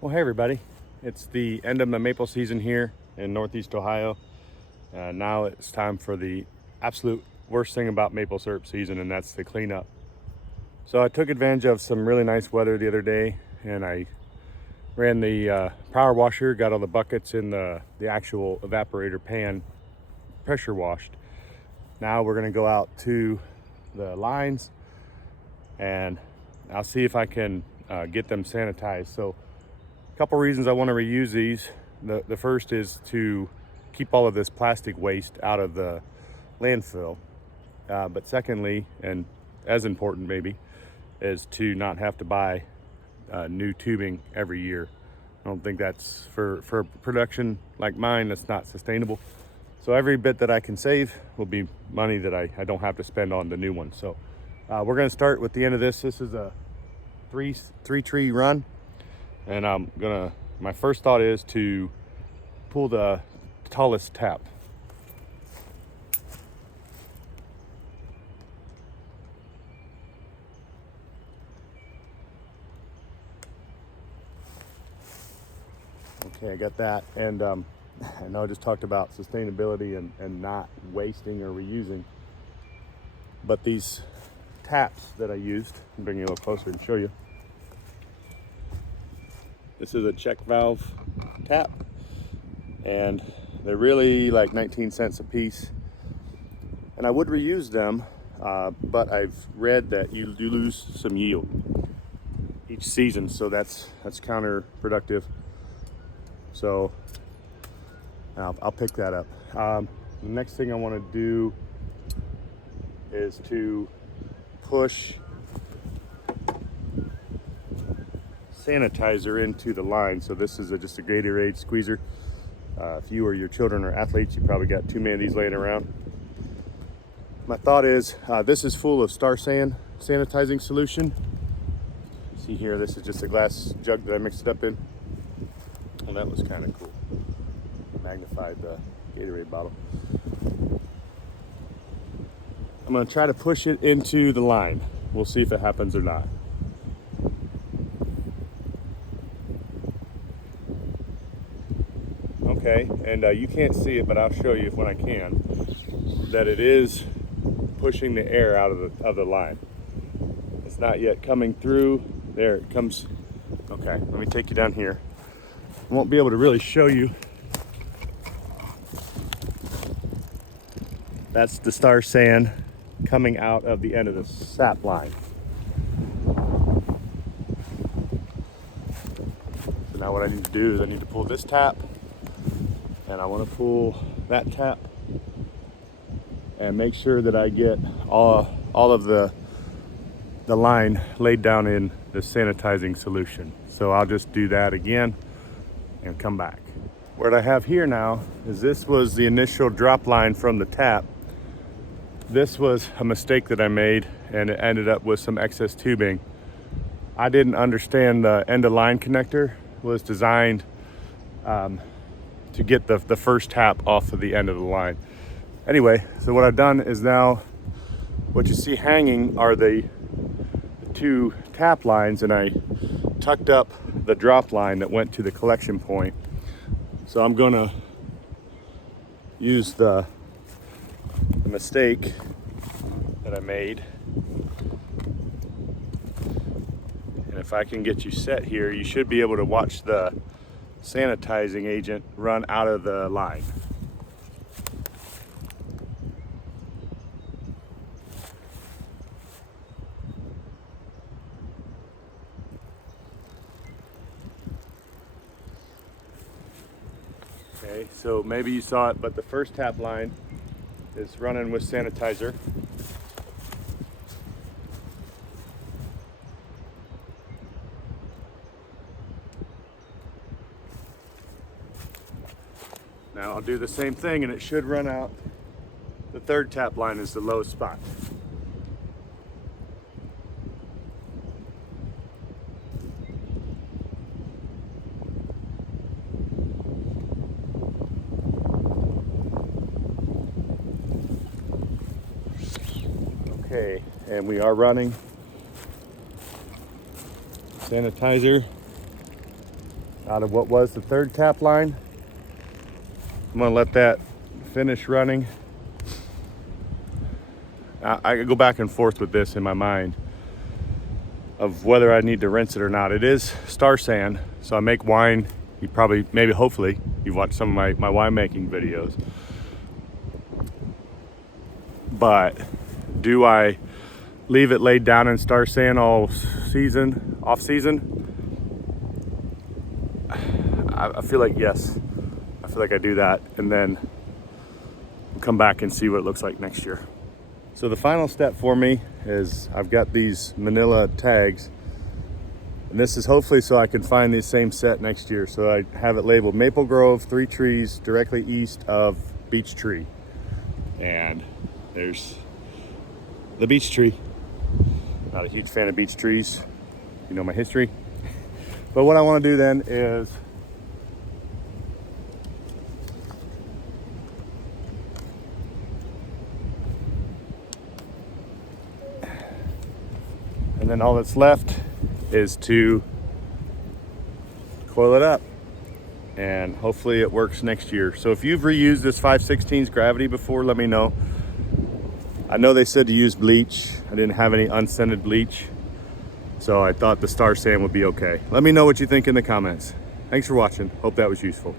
Well, hey everybody. It's the end of my maple season here in Northeast Ohio. Now it's time for the absolute worst thing about maple syrup season, and that's the cleanup. So I took advantage of some really nice weather the other day, and I ran the power washer, got all the buckets in the actual evaporator pan pressure washed. Now we're gonna go out to the lines and I'll see if I can get them sanitized. So couple reasons I want to reuse these. The first is to keep all of this plastic waste out of the landfill. But secondly, and as important maybe, is to not have to buy new tubing every year. I don't think that's for a production like mine, that's not sustainable. So every bit that I can save will be money that I don't have to spend on the new one. So we're going to start with the end of this. This is a three tree run. And my first thought is to pull the tallest tap. Okay, I got that. And I know I just talked about sustainability and not wasting or reusing. But these taps that I used, I'll bring you a little closer and show you. This is a check valve tap, and they're really like 19 cents a piece. And I would reuse them, but I've read that you do lose some yield each season, so that's counterproductive. So I'll pick that up. The next thing I want to do is to push sanitizer into the line. So this is just a Gatorade squeezer. If you or your children are athletes, you probably got too many of these laying around. My thought is this is full of Star San sanitizing solution. See here, this is just a glass jug that I mixed it up in. Well, that was kind of cool. Magnified the Gatorade bottle. I'm going to try to push it into the line. We'll see if it happens or not. Okay, and you can't see it, but I'll show you when I can, that it is pushing the air out of the line. It's not yet coming through. There it comes. Okay, let me take you down here. I won't be able to really show you. That's the Star San coming out of the end of the sap line. So now what I need to do is I need to pull this tap, and I want to pull that tap and make sure that I get all of the line laid down in the sanitizing solution. So I'll just do that again and come back. What I have here now is this was the initial drop line from the tap. This was a mistake that I made, and it ended up with some excess tubing. I didn't understand the end of line connector was designed to get the first tap off of the end of the line. Anyway, so what I've done is now what you see hanging are the two tap lines, and I tucked up the drop line that went to the collection point. So I'm gonna use the mistake that I made. And if I can get you set here, you should be able to watch the sanitizing agent run out of the line. Okay, so maybe you saw it, but the first tap line is running with sanitizer. Now I'll do the same thing and it should run out. The third tap line is the lowest spot. Okay, and we are running sanitizer out of what was the third tap line. I'm gonna let that finish running. I go back and forth with this in my mind of whether I need to rinse it or not. It is Star San, so I make wine. You probably, maybe, hopefully, you've watched some of my winemaking videos. But do I leave it laid down in Star San all season, off season? I feel like yes. I feel like I do that, and then come back and see what it looks like next year. So the final step for me is I've got these manila tags, and this is hopefully so I can find the same set next year. So I have it labeled Maple Grove, 3 trees directly east of Beech Tree. And there's the beech tree. Not a huge fan of beech trees. You know my history. But what I want to do then is and then all that's left is to coil it up, and hopefully it works next year. So if you've reused this 5/16 gravity before, let me know. I know they said to use bleach. I didn't have any unscented bleach, so I thought the Star San would be okay. Let me know what you think in the comments. Thanks for watching. Hope that was useful.